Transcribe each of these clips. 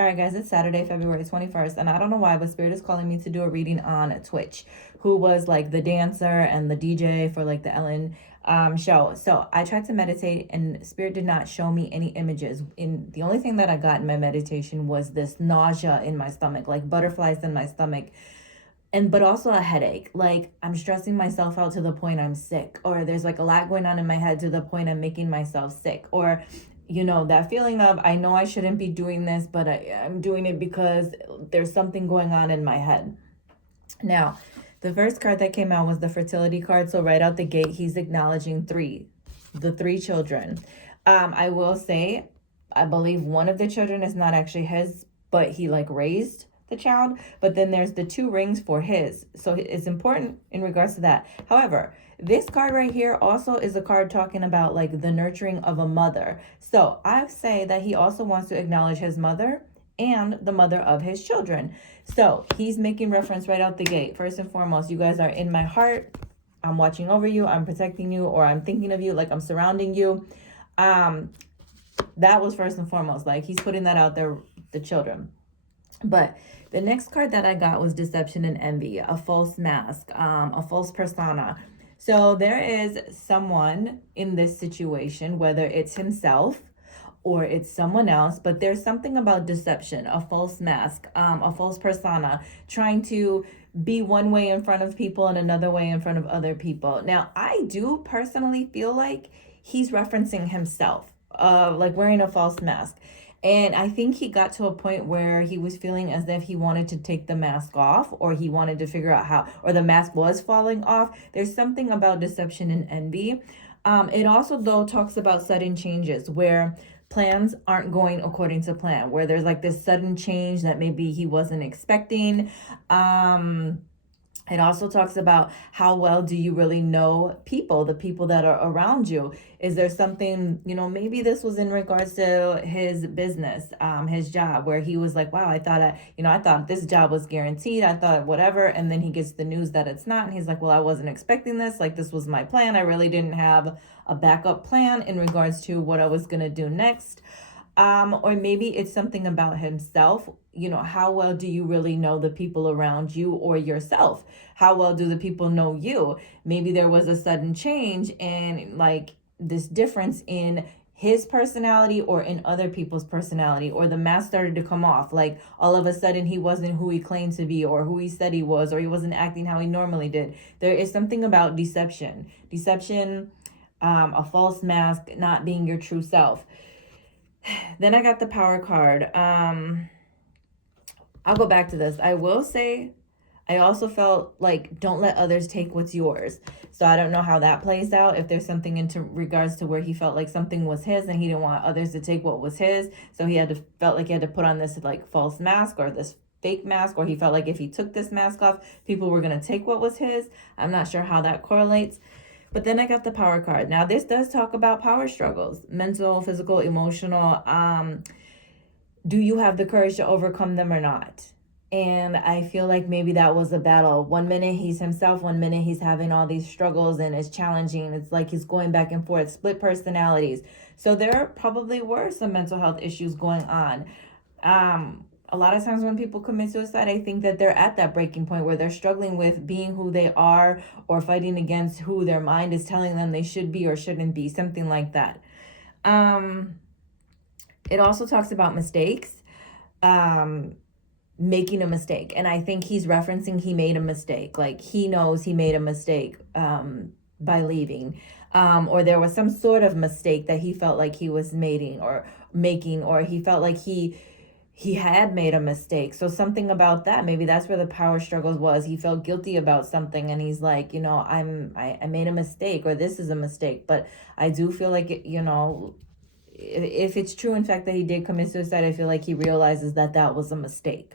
All right, guys, it's Saturday, February 21st, and I don't know why, but Spirit is calling me to do a reading on Twitch, who was like the dancer and the DJ for like the Ellen show. So I tried to meditate, and Spirit did not show me any images. In the only thing that I got in my meditation was this nausea in my stomach, like butterflies in my stomach, and but also a headache. Like I'm stressing myself out to the point I'm sick, or there's like a lot going on in my head to the point I'm making myself sick, or that feeling of I know I shouldn't be doing this, but I'm doing it because there's something going on in my head. Now, the first card that came out was the fertility card. So right out the gate, he's acknowledging the three children. I will say, I believe one of the children is not actually his, but he like raised the child. But then there's the 2 rings for his. So it's important in regards to that. However, this card right here also is a card talking about like the nurturing of a mother. So I say that he also wants to acknowledge his mother and the mother of his children. So he's making reference right out the gate. First and foremost, you guys are in my heart. I'm watching over you. I'm protecting you, or I'm thinking of you, like I'm surrounding you. That was first and foremost. Like he's putting that out there, the children. But the next card that I got was deception and envy, a false mask, a false persona. So there is someone in this situation, whether it's himself or it's someone else, but there's something about deception, a false mask, a false persona, trying to be one way in front of people and another way in front of other people. Now, I do personally feel like he's referencing himself, like wearing a false mask. And I think he got to a point where he was feeling as if he wanted to take the mask off, or he wanted to figure out how, or the mask was falling off. There's something about deception and envy. It also, though, talks about sudden changes where plans aren't going according to plan, where there's like this sudden change that maybe he wasn't expecting. It also talks about how well do you really know people, the people that are around you. Is there something, maybe this was in regards to his business, his job, where he was like, wow, I thought this job was guaranteed. I thought whatever. And then he gets the news that it's not. And he's like, well, I wasn't expecting this. Like, this was my plan. I really didn't have a backup plan in regards to what I was going to do next. Or maybe it's something about himself. How well do you really know the people around you or yourself? How well do the people know you? Maybe there was a sudden change and like this difference in his personality or in other people's personality, or the mask started to come off. Like all of a sudden he wasn't who he claimed to be, or who he said he was, or he wasn't acting how he normally did. There is something about deception, a false mask, not being your true self. Then I got the power card. I'll go back to this. I will say I also felt like don't let others take what's yours. So I don't know how that plays out. If there's something into regards to where he felt like something was his and he didn't want others to take what was his. So felt like he had to put on this like false mask or this fake mask, or he felt like if he took this mask off, people were going to take what was his. I'm not sure how that correlates. But then I got the power card. Now, this does talk about power struggles, mental, physical, emotional. Do you have the courage to overcome them or not? And I feel like maybe that was a battle. One minute he's himself, one minute he's having all these struggles and it's challenging. It's like he's going back and forth, split personalities. So there probably were some mental health issues going on. A lot of times when people commit suicide, I think that they're at that breaking point where they're struggling with being who they are, or fighting against who their mind is telling them they should be or shouldn't be, something like that. It also talks about mistakes, making a mistake. And I think he's referencing he made a mistake. Like he knows he made a mistake by leaving. Or there was some sort of mistake that he felt like he was making, or he felt like he had made a mistake. So something about that, maybe that's where the power struggles was. He felt guilty about something and he's like, I made a mistake, or this is a mistake. But I do feel like, if it's true, in fact, that he did commit suicide, I feel like he realizes that that was a mistake.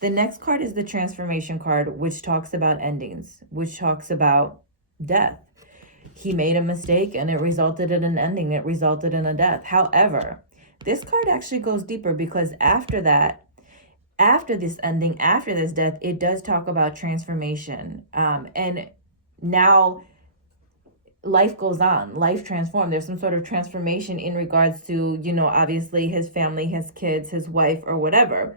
The next card is the transformation card, which talks about endings, which talks about death. He made a mistake and it resulted in an ending. It resulted in a death. However, this card actually goes deeper, because after that, after this ending, after this death, it does talk about transformation. And now life goes on, life transformed. There's some sort of transformation in regards to, you know, obviously his family, his kids, his wife, or whatever.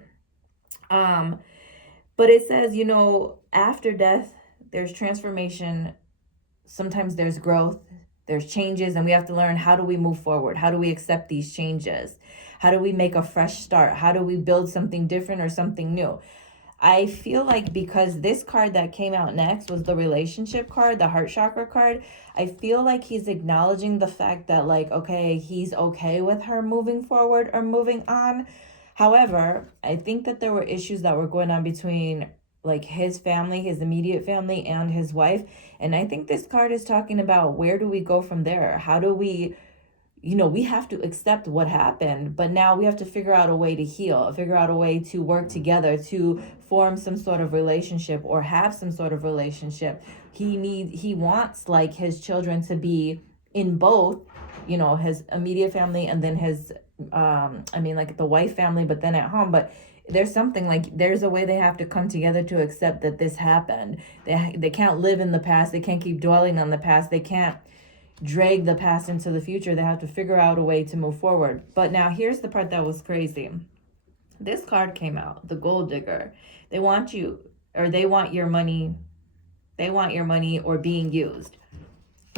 But it says, you know, after death, there's transformation. Sometimes there's growth, there's changes, and we have to learn, how do we move forward? How do we accept these changes? How do we make a fresh start? How do we build something different or something new? I feel like because this card that came out next was the relationship card, the heart chakra card, I feel like he's acknowledging the fact that, like, okay, he's okay with her moving forward or moving on. However, I think that there were issues that were going on between like his family, his immediate family, and his wife. And I think this card is talking about, where do we go from there? How do we, you know, we have to accept what happened, but now we have to figure out a way to heal, figure out a way to work together to form some sort of relationship or have some sort of relationship. He wants like his children to be in both, you know, his immediate family and then his like the wife family, but then at home. But there's something like, there's a way they have to come together to accept that this happened. They can't live in the past. They can't keep dwelling on the past. They can't drag the past into the future. They have to figure out a way to move forward. But now here's the part that was crazy. This card came out, the gold digger. They want you, or they want your money. They want your money or being used.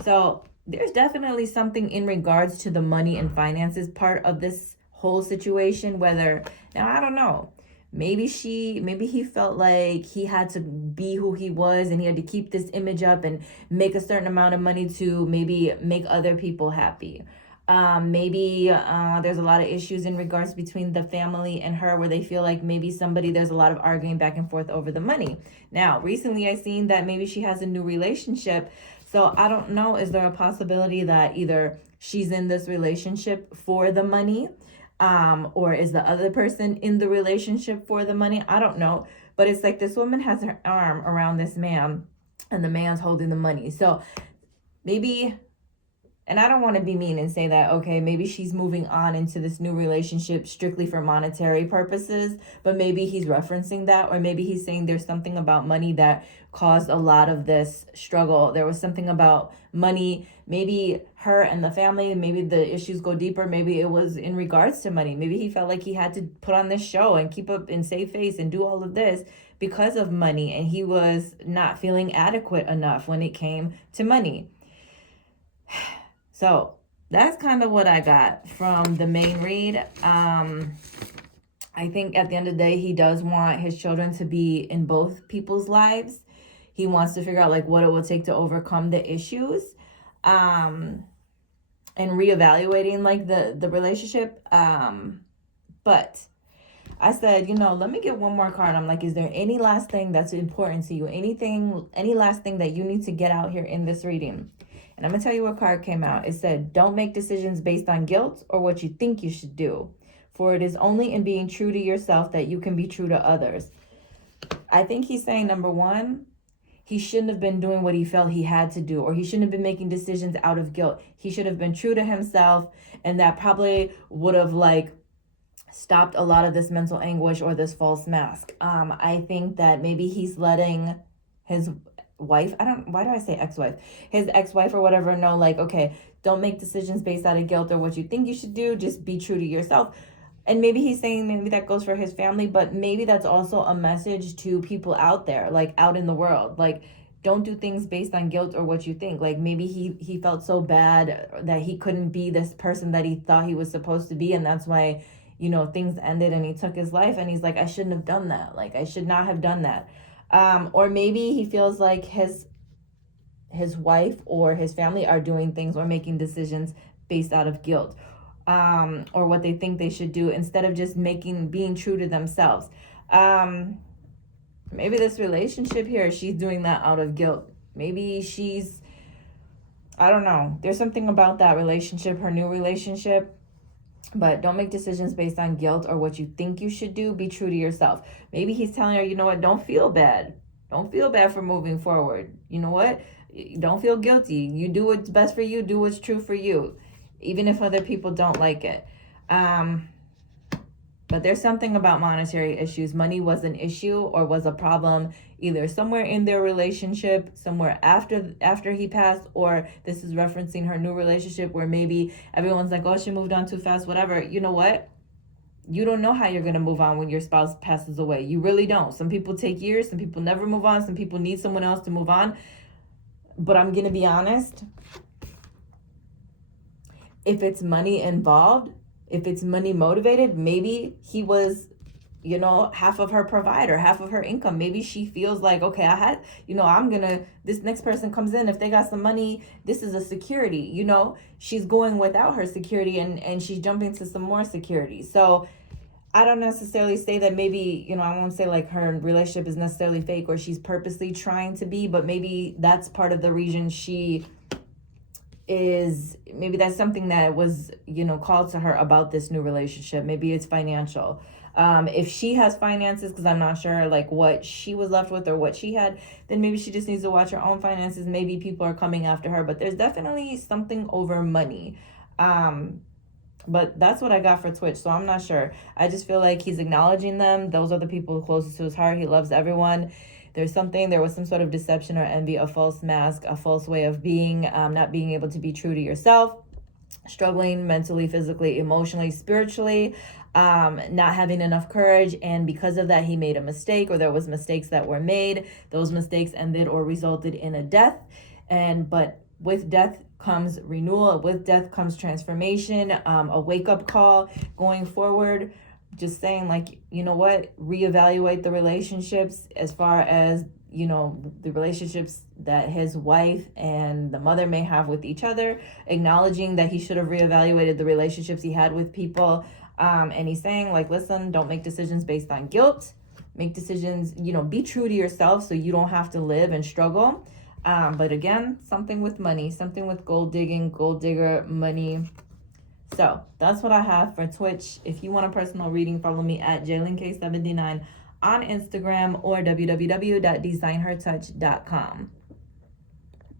So there's definitely something in regards to the money and finances part of this whole situation. Whether, now I don't know, maybe he felt like he had to be who he was and he had to keep this image up and make a certain amount of money to maybe make other people happy. Maybe there's a lot of issues in regards between the family and her, where they feel like maybe there's a lot of arguing back and forth over the money. Now, recently I seen that maybe she has a new relationship. So I don't know, is there a possibility that either she's in this relationship for the money, or is the other person in the relationship for the money? I don't know. But it's like this woman has her arm around this man and the man's holding the money. So maybe, and I don't want to be mean and say that, okay, maybe she's moving on into this new relationship strictly for monetary purposes, but maybe he's referencing that, or maybe he's saying there's something about money that caused a lot of this struggle. There was something about money, maybe her and the family, maybe the issues go deeper. Maybe it was in regards to money. Maybe he felt like he had to put on this show and keep up and save face and do all of this because of money, and he was not feeling adequate enough when it came to money. So that's kind of what I got from the main read. I think at the end of the day, he does want his children to be in both people's lives. He wants to figure out like what it will take to overcome the issues, and reevaluating like the relationship. But I said, you know, let me get one more card. I'm like, is there any last thing that's important to you? Any last thing that you need to get out here in this reading? And I'm going to tell you what card came out. It said, don't make decisions based on guilt or what you think you should do, for it is only in being true to yourself that you can be true to others. I think he's saying, number one, he shouldn't have been doing what he felt he had to do, or he shouldn't have been making decisions out of guilt. He should have been true to himself, and that probably would have like stopped a lot of this mental anguish or this false mask. I think that maybe he's letting his wife, why do I say ex-wife? His ex-wife or whatever know, like, okay, don't make decisions based out of guilt or what you think you should do. Just be true to yourself. And maybe he's saying maybe that goes for his family, but maybe that's also a message to people out there, like out in the world. Like, don't do things based on guilt or what you think. Like maybe he felt so bad that he couldn't be this person that he thought he was supposed to be. And that's why, you know, things ended and he took his life. And he's like, I shouldn't have done that. Like, I should not have done that. Or maybe he feels like his wife or his family are doing things or making decisions based out of guilt, or what they think they should do instead of just being true to themselves. Maybe this relationship here, she's doing that out of guilt. Maybe I don't know. There's something about that relationship, her new relationship. But don't make decisions based on guilt or what you think you should do. Be true to yourself. Maybe he's telling her, you know what, don't feel bad. Don't feel bad for moving forward. You know what? Don't feel guilty. You do what's best for you. Do what's true for you, even if other people don't like it. But there's something about monetary issues. Money was an issue or was a problem either somewhere in their relationship, somewhere after he passed, or this is referencing her new relationship where maybe everyone's like, oh, she moved on too fast, whatever. You know what? You don't know how you're going to move on when your spouse passes away. You really don't. Some people take years, some people never move on, some people need someone else to move on. But I'm going to be honest. If it's money involved, if it's money motivated, maybe he was, half of her provider, half of her income. Maybe she feels like, okay, this next person comes in, if they got some money, this is a security, she's going without her security and she's jumping to some more security. So I don't necessarily say that maybe, I won't say like her relationship is necessarily fake or she's purposely trying to be, but maybe that's part of the reason maybe that's something that was, called to her about this new relationship. Maybe it's financial. If she has finances, because I'm not sure like what she was left with or what she had, then maybe she just needs to watch her own finances. Maybe people are coming after her, but there's definitely something over money. But that's what I got for Twitch, so I'm not sure. I just feel like he's acknowledging them. Those are the people closest to his heart. He loves everyone. There was some sort of deception or envy, a false mask, a false way of being, not being able to be true to yourself, struggling mentally, physically, emotionally, spiritually, not having enough courage. And because of that, he made a mistake, or there was mistakes that were made. Those mistakes ended or resulted in a death. But with death comes renewal. With death comes transformation, a wake-up call going forward. Just saying, like, you know what, reevaluate the relationships as far as, the relationships that his wife and the mother may have with each other, acknowledging that he should have reevaluated the relationships he had with people. And he's saying, like, listen, don't make decisions based on guilt. Make decisions, be true to yourself so you don't have to live and struggle. But again, something with money, something with gold digger money. So that's what I have for Twitch. If you want a personal reading, follow me at JaylinK79 on Instagram or www.designhertouch.com.